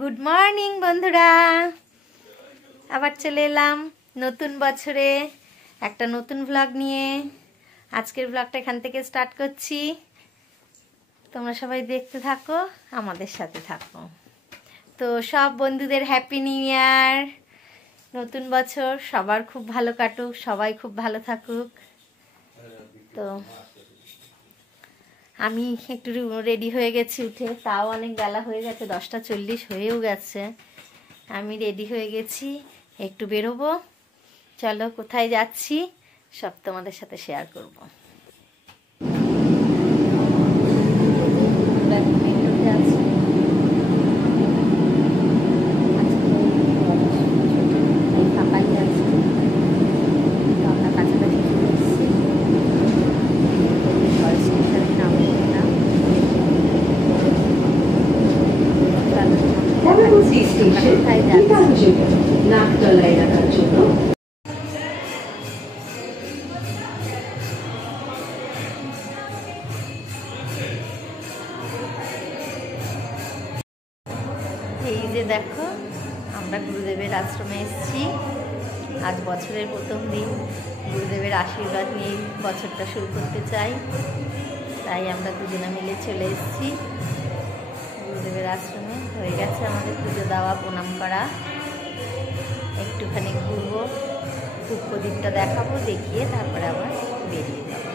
Good morning বন্ধুরা, আবার চলে এলাম নতুন বছরে একটা নতুন ব্লগ নিয়ে। আজকের ব্লগটা এখান থেকে স্টার্ট করছি। তোমরা সবাই দেখতে থাকো, আমাদের সাথে থাকো। তো সব বন্ধুদের হ্যাপি নিউ ইয়ার, নতুন বছর সবার খুব ভালো কাটুক, সবাই খুব ভালো থাকুক। তো আমি একটু রেডি হয়ে গেছি উঠে, তাও অনেক বেলা হয়ে গেছে, 10:40 হয়েও গেছে। আমি রেডি হয়ে গেছি, একটু বেরোবো। চলো কোথায় যাচ্ছি সব তোমাদের সাথে শেয়ার করবো। নাকতলা এলাকার জন্য এই যে দেখো, আমরা গুরুদেবের আশ্রমে এসেছি। আজ বছরের প্রথম দিন, গুরুদেবের আশীর্বাদ নিয়ে বছরটা শুরু করতে চাই, তাই আমরা দুজনে মিলে চলে এসেছি গুরুদেবের আশ্রমে। হয়ে গেছে আমাদের পুজো দেওয়া, প্রণাম করা। একটুখানি ঘুরবো, ধূপ প্রদীপটা দেখাবো, দেখিয়ে তারপরে আবার বেরিয়ে যাবো।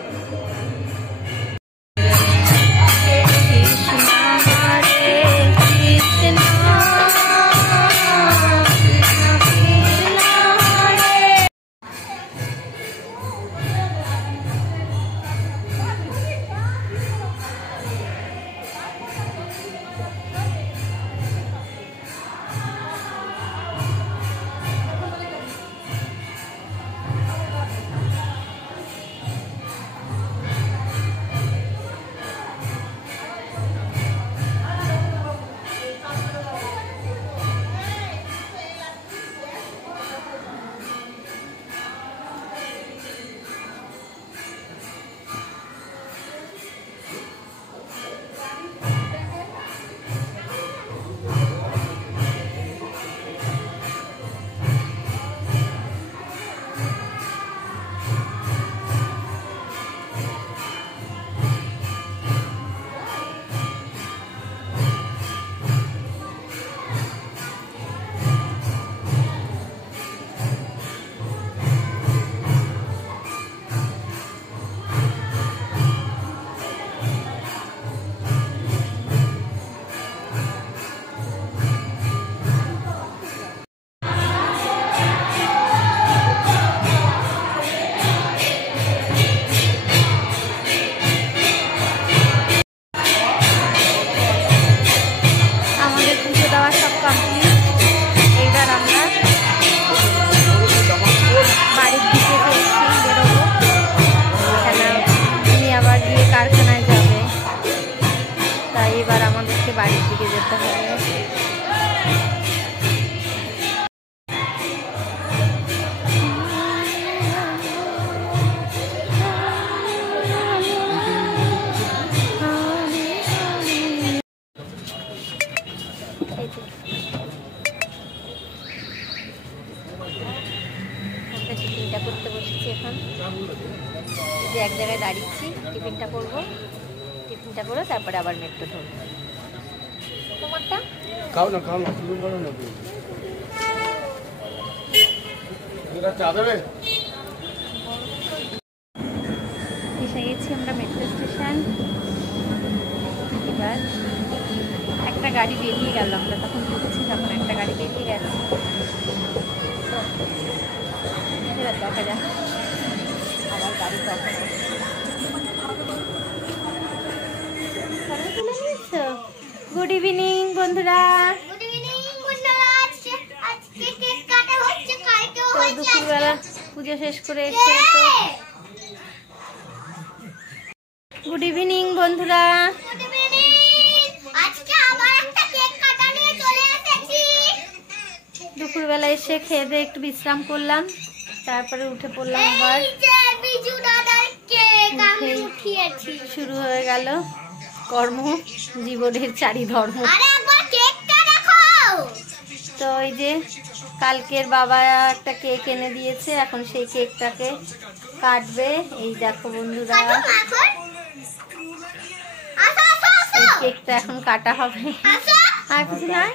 বাড়ির দিকে যেতে হবে। টিফিনটা করতে বসেছি এখন, যে এক জায়গায় দাঁড়িয়েছি, টিফিনটা করবো। টিফিনটা করে তারপরে আবার মেট্রো ধরবো। তোমারটা খাও না শুরু করো না। এটা চা দেবে? এসে গেছি আমরা মেট্রো স্টেশন। এবার একটা গাড়ি বেরিয়ে গেল, আমরা তখন ঢুকছি, তখন একটা গাড়ি বেরিয়ে গেছে। এবার দেখা যাক আবার গাড়ি কখন। গুড ইভিনিং বন্ধুরা। দুপুরবেলা পুজো শেষ করে এসে তো গুড ইভিনিং বন্ধুরা। দুপুরবেলা এসে খেয়ে দিয়ে একটু বিশ্রাম করলাম, তারপরে উঠে পড়লাম আবার। শুরু হয়ে গেল কর্ম জীবনের চারি ধর্ম। ওই যে কালকের বাবা একটা কেক এনে দিয়েছে, এখন সেই কেকটাকে কাটবে। এই দেখো বন্ধুরা, এই কেকটা এখন কাটা হবে। আর কিছু নাই।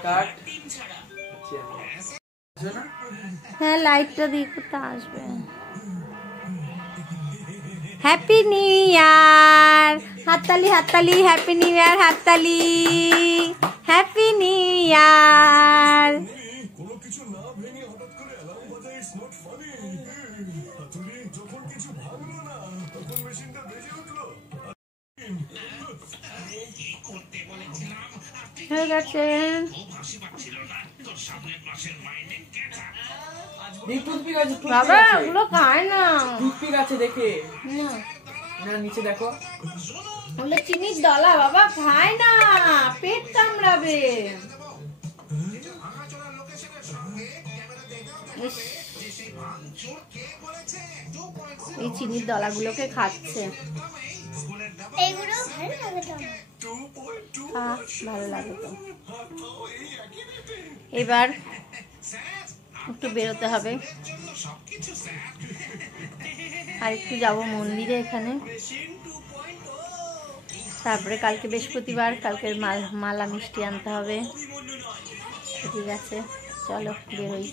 হ্যাঁ, লাইটটা দিয়ে কোথা আসবে। হ্যাপি নিউ ইয়ার, হাততালি হাততালি, হ্যাপি নিউ ইয়ার, হাততালি, হ্যাপি নিউ ইয়ার। হয়ে গেছে। বাবা ওগুলো খায় না, টুথপিক আছে দেখে না, নিচে দেখো, ওগুলো চিনির দলা, বাবা খায় না, পেট কামড়াবে। এই চিনির দলাগুলোকে খাচ্ছে। ভালো লাগে তো। এবার একটু বেরোতে হবে, আর একটু যাবো মন্দিরে এখানে। তারপরে কালকে বৃহস্পতিবার, কালকের মালা মিষ্টি আনতে হবে। ঠিক আছে, চলো বেরোই।